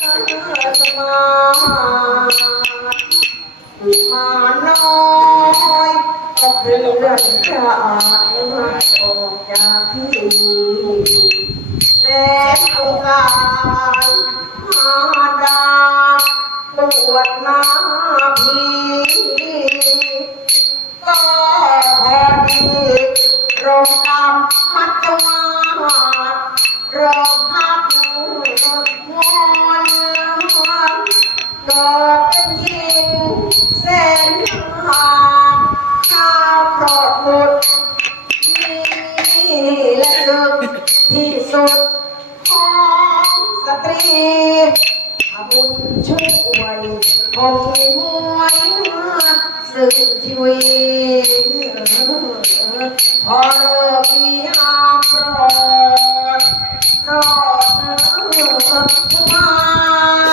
สมามาน้อยก็เคลื่อนจากออกจากที่แต่ต้องการหาดาบวชนาพีก็พอดีโรงตามมัจจวาดโรงพักมอนเกิดเป็นยิงเส้นหางข้าวโปรดบุตรนี่และลึกที่สุดของสตรีบุญช่วยคงมวยซึ่งชีวิตพอเลิกมีอาโปรดรอดมา